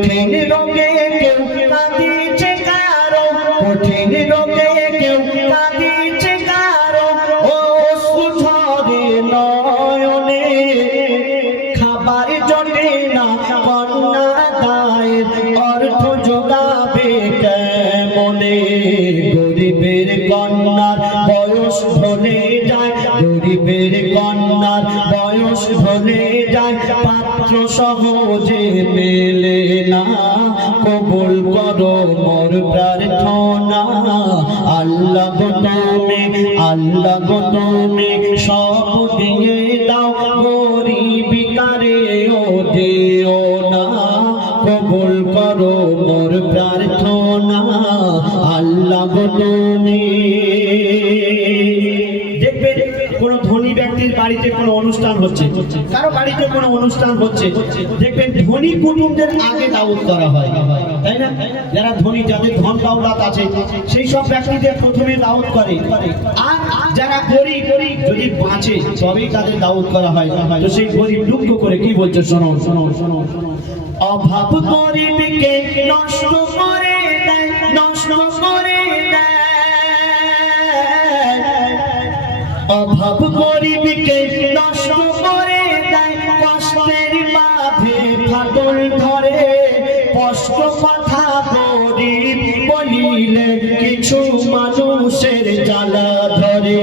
কঠিন রোগে কেউ কাঁদিছে কারও, কঠিন রোগে কেউ কাঁদিছে কারও। ও সুঝরে নয়নে খাবার জটে না কন্যা দায়ের অর্থ যোগাবে কেমনে? গরিবের কন্যার বয়স ধরে সহজে মেলে না। কবুল করো মোর প্রার্থনা। আল্লাহ গো তুমি, আল্লাহ গো তুমি সব দিয়ে দাও। গরিবিকারে ও দিও না। কবুল করো মোর প্রার্থনা। আল্লাহ গো তুমি। ধনী ব্যক্তির বাড়িতে কোনো অনুষ্ঠান হচ্ছে? কারও বাড়িতে কোনো অনুষ্ঠান হচ্ছে? দেখবেন ধনী কুটুমদের আগে দাওয়াত করা হয়। তাই না? যারা ধনী, যাদের ধন দৌলত আছে, সেই সব ব্যক্তিদের প্রথমে দাওয়াত করে। আর যারা গরিব, যদি বাঁচে, তবেই তাদের দাওয়াত করা হয়। তো সেই গরিব দুঃখ করে কি বলছে? শোনো শোনো শোনো। অভাব গরিবকে নষ্ট করে অভাব গরিবকে নষ্ট করে দেয়, কষ্টের মাঝে ফাটল ধরে। কষ্ট কথা গরিব বলিলে কিছু মানুষের জ্বালা ধরে।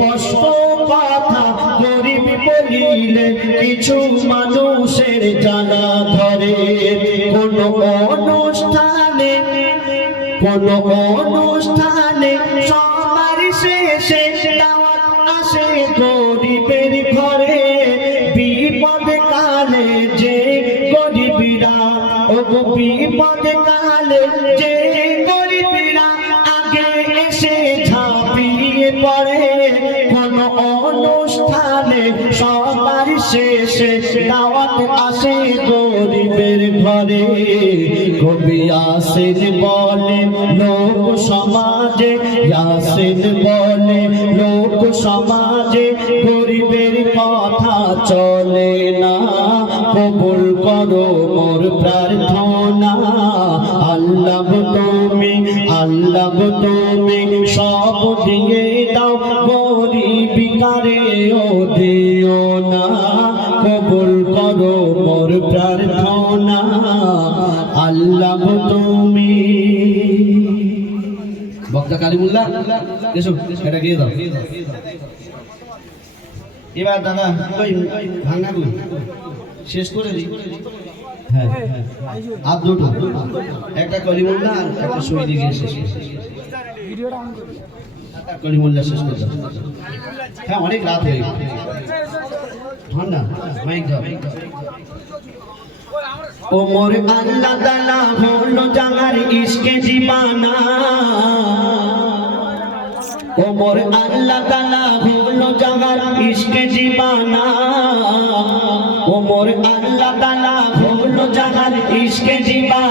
কষ্ট কথা গরিব বলিলে কিছু মানুষের জ্বালা ধরে। কোন অনুষ্ঠানে কোন অনুষ্ঠানে সবার শেষে দাওয়াত আসে গরিবের ঘরে, বিপদ কালে যে গরিবীরা ও বিপদ কালে যে গরিবীরা আগে এসে ঝাঁপিয়ে পড়ে। কোন অনুষ্ঠানে সবার শেষে আসে গরিবের ঘরে, কবি আসেন বলে, লোক সমাজে ইয়াসিন বলে, লোক সমাজে গরিবের কথা চলে না। কবুল করো মোর প্রার্থনা, আল্লাহ তুমি আল্লাহ তুমি সব দিয়ে দাও গরিবিকারে ও দিও না। কবুল করো মোর প্রার্থনা। আল্লাহ তুমি। বক্তা কালিমুল্লাহ, এসো, এটা গিয়ে দাও। এবার দাদা ভাঙা শেষ করে দিই। হ্যাঁ আর দুটো। একটা কলিমুল্লাহ আর একটা সই দিয়ে শেষ করে কলিমুল্লাহ শেষ করে দাও। হ্যাঁ অনেক রাত হয়ে গেছে ঠান্ডা। মাইক দাও। ওমর আল্লাহ তালা হলো জাগার ইশকে জীবানা। ওমর আল্লাহ তালা হলো জাগার ইশকে জীবানা। ওমর আল্লাহ তালা জাগার ইশকে জীবানা